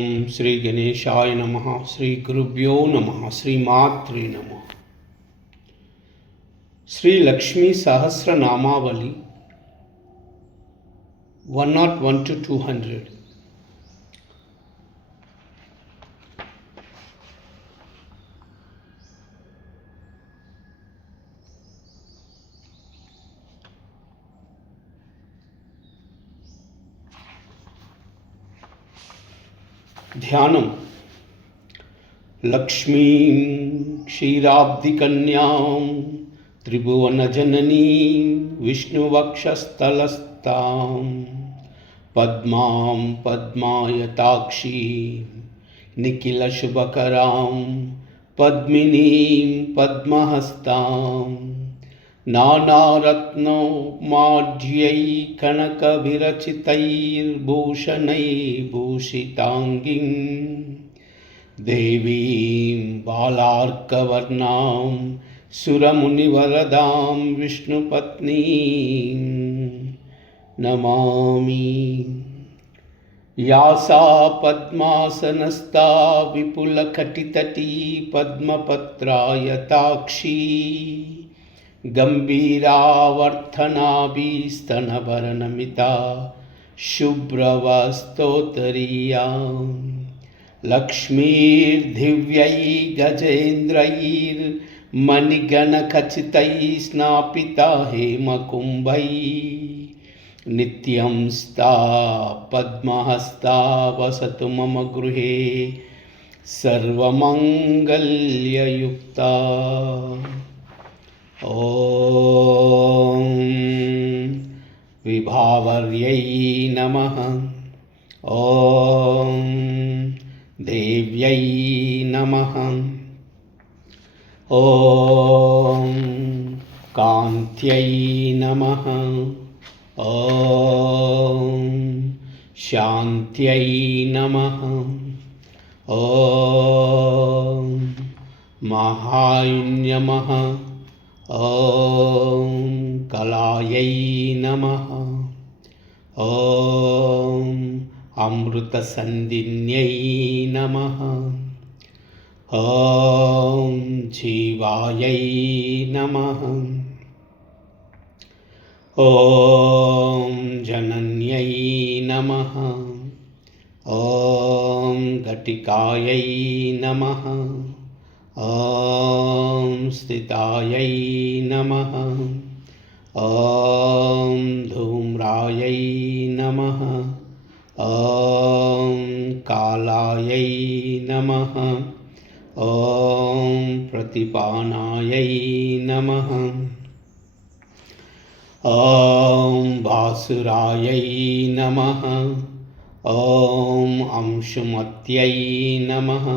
ओम श्री गणेशाय नमः। श्री गुरुभ्यो नमः। श्री मात्रे नमः। श्री लक्ष्मी सहस्रनामावली 101 to 200। ध्यानम। लक्ष्मीं क्षीराब्धिकन्यां त्रिभुवनजननीं विष्णुवक्षस्थलस्थां पद्मां पद्मायताक्षीं निखिलशुभकरां पद्मिनीं पद्महस्तां नानारत्नौमाढ्यै कनकविरचितैर्भूषणैर्भूषिताङ्गीं देवीं बालार्कवर्णां सुरमुनिवरदां विष्णुपत्नीं नमामि। या सा पद्मासनस्था विपुलकटितटी पद्मपत्रायताक्षी गम्भीरावर्धनाभिस्तनभरनमिता शुभ्रवस्तोत्तरीया लक्ष्मीर्दिव्यै गजेन्द्रैर्मणिगणखचितैः स्नापिता हेमकुम्भैः नित्यं स्था पद्महस्ता वसतु मम गृहे सर्वमङ्गल्ययुक्ता। ॐ विभावर्यै नमः। ॐ देव्यै नमः। ॐ कान्त्यै नमः। ॐ शान्त्यै नमः। ॐ महायुन्यमः। ॐ कलायै नमः। ॐ अमृतसन्धिन्यै नमः। ॐ जीवायै नमः। ॐ जनन्यै नमः। ॐ घटिकायै नमः। ॐ स्थितायै नमः। ॐ धूम्रायै नमः। ॐ कालायै नमः। ॐ प्रतिपानायै नमः। ॐ भासुरायै नमः। ॐ अंशुमत्यै नमः।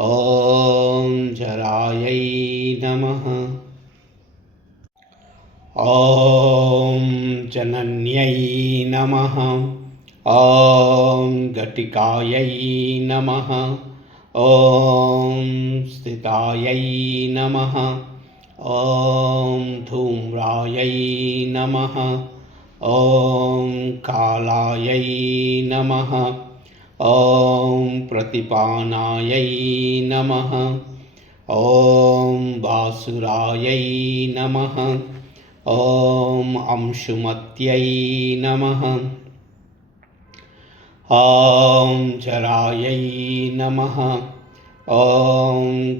ॐ जरायै नमः। ॐ जनन्यै नमः। ॐ घटिकायै नमः। ॐ स्थितायै नमः। ॐ धूम्रायै नमः। ॐ कालायै नमः। ॐ प्रतिपानायै नमः। ॐ भासुरायै नमः। ॐ अंशुमत्यै नमः। ॐ जरायै नमः। ॐ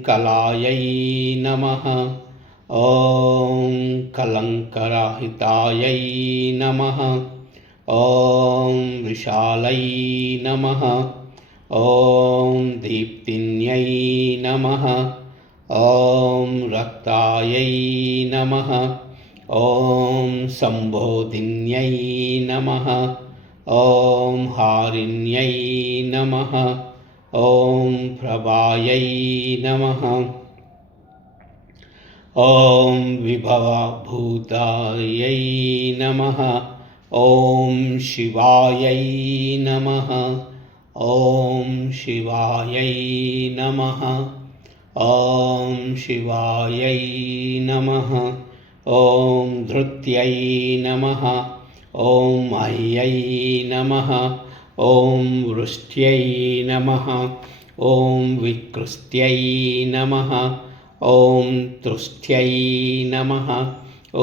कलायै नमः। ॐ कलङ्करहितायै नमः। ॐ विशालै नमः। ॐ दीप्तिन्यै नमः। ॐ रक्तायै नमः। ॐ सम्बोधिन्यै नमः। ॐ हारिण्यै नमः। ॐ प्रभायै नमः। ॐ विभवभूतायै नमः। ॐ शिवायै नमः। ॐ शिवायै नमः। ॐ शिवायै नमः। ॐ धृत्यै नमः। ॐ मह्यै नमः। ॐ वृष्ट्यै नमः। ॐ विकृष्ट्यै नमः। ॐ तुष्ट्यै नमः।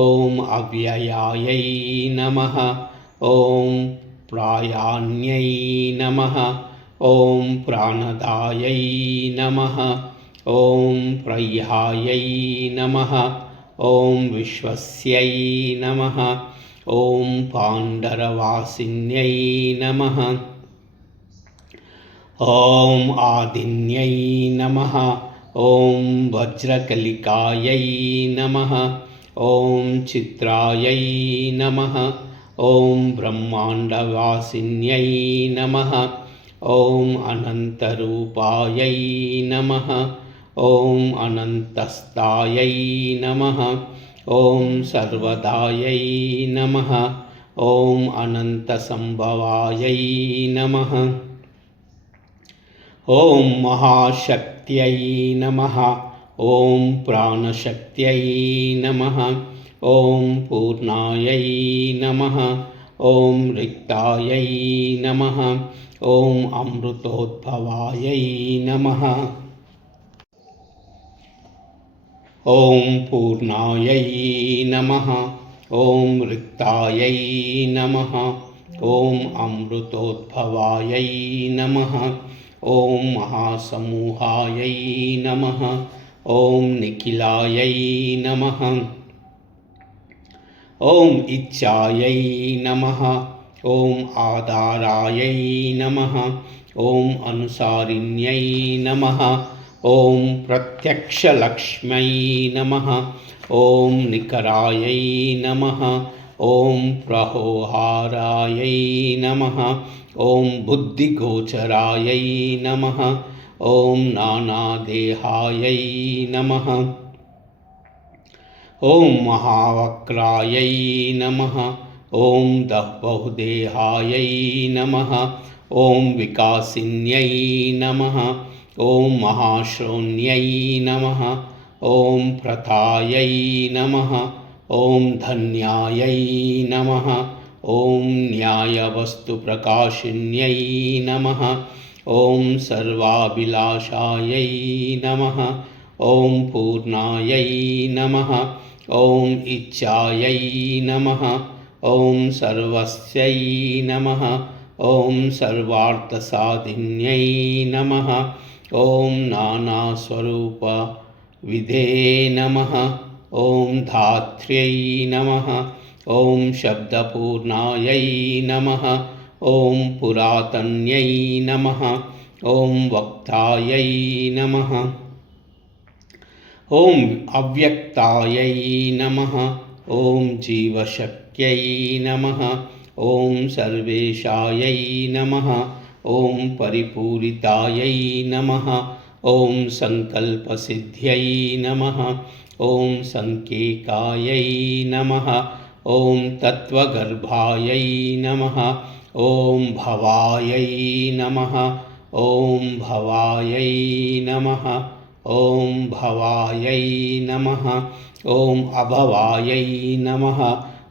ॐ अव्ययायै नमः। ॐ प्रायाण्यै नमः। ॐ प्राणदायै नमः। ॐ प्रह्यायै नमः। ॐ विश्वस्यै नमः। ॐ पाण्डरवासिन्यै नमः। ॐ आदिन्यै नमः। ॐ वज्रकलिकायै नमः। ॐ चित्रायै नमः। ॐ ब्रह्माण्डवासिन्यै नमः। ॐ अनन्तरूपायै नमः। ॐ अनन्तस्तायै नमः। ॐ सर्वदायै नमः। ॐ अनन्तसम्भवायै नमः। ॐ महाशक्त्यै नमः। ॐ प्राणशक्त्यै नमः। ॐ पूर्णायै नमः। ॐ रिक्तायै नमः। ॐ अमृतोद्भवायै नमः। ॐ पूर्णायै नमः। ॐ रिक्तायै नमः। ॐ अमृतोद्भवायै नमः। ॐ महासमूहायै नमः। ॐ निखिलायै नमः। ॐ इच्छायै नमः। ॐ आधारायै नमः। ॐ अनुसारिण्यै नमः। ॐ प्रत्यक्षलक्ष्म्यै नमः। ॐ निकरायै नमः। ॐ प्रहोहारायै नमः। ॐ बुद्धिगोचरायै नमः। ॐ नानादेहायै नमः। ॐ महावक्रायै नमः। ॐ बहुदेहायै नमः। ॐ विकासिन्यै नमः। ॐ महाश्रोण्यै नमः। ॐ प्रथायै नमः। ॐ धन्यायै नमः। ॐ न्यायवस्तुप्रकाशिन्यै नमः। ॐ सर्वाभिलाषायै नमः। ॐ पूर्णायै नमः। ॐ इच्छायै नमः। ॐ सर्वस्यै नमः। ॐ सर्वार्थसाधिन्यै नमः। ॐ नानास्वरूपविदे नमः। ॐ धात्र्यै नमः। ॐ शब्दपूर्णायै नमः। ॐ पुरातन्यै नमः। ॐ वक्तायै नमः। ॐ अव्यक्तायै नमः। ॐ जीवशक्त्यै नमः। ॐ सर्वेशायै नमः। ॐ परिपूरितायै नमः। ॐ सङ्कल्पसिद्ध्यै नमः। ॐ सङ्केकायै नमः। ॐ तत्त्वगर्भायै नमः। ॐ भवायै नमः। ॐ भवायै नमः। ॐ भवायै नमः। ॐ अभवायै नमः।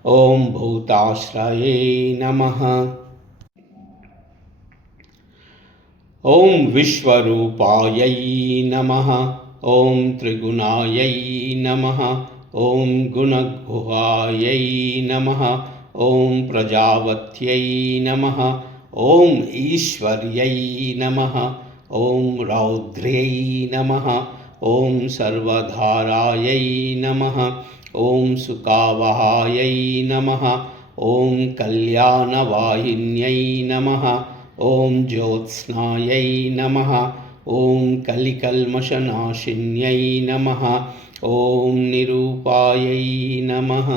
ॐ भूताश्रये नमः। ॐ विश्वरूपायै नमः। ॐ त्रिगुणायै नमः। ॐ गुणगुहायै नमः। ॐ प्रजावत्यै नमः। ॐ ईश्वर्यै नमः। ॐ रौद्र्यै नमः। ॐ सर्वधारायै नमः। ॐ सुखावहायै नमः। ॐ कल्याणवाहिन्यै नमः। ॐ ज्योत्स्नायै नमः। ॐ कलिकल्मषनाशिन्यै नमः। ॐ निरूपायै नमः।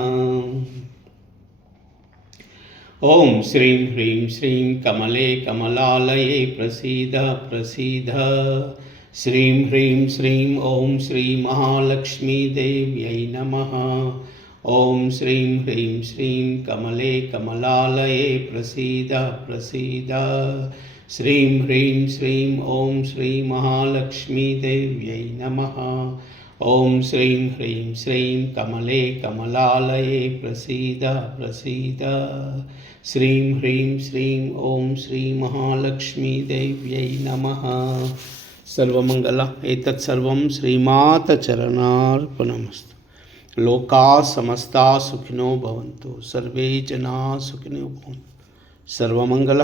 ॐ श्रीं ह्रीं श्रीं कमले कमलालये प्रसीद प्रसीद। श्रीं ह्रीं श्रीं ॐ श्रीमहालक्ष्मीदेव्यै नमः। ॐ श्रीं ह्रीं श्रीं कमले कमलालये प्रसीद प्रसीद। श्रीं ह्रीं श्रीं ॐ श्रीमहालक्ष्मीदेव्यै नमः। ॐ श्रीं ह्रीं श्रीं कमले कमलालये प्रसीद प्रसीद। श्रीं ह्रीं श्रीं ॐ श्री महालक्ष्मीदेव्यै नमः। सर्वमङ्गल एतत् सर्वं श्रीमातचरणार्पणमस्तु। लोकाः समस्ताः सुखिनो भवन्तु, सर्वे जनाः सुखिनो भवन्तु। सर्वमङ्गल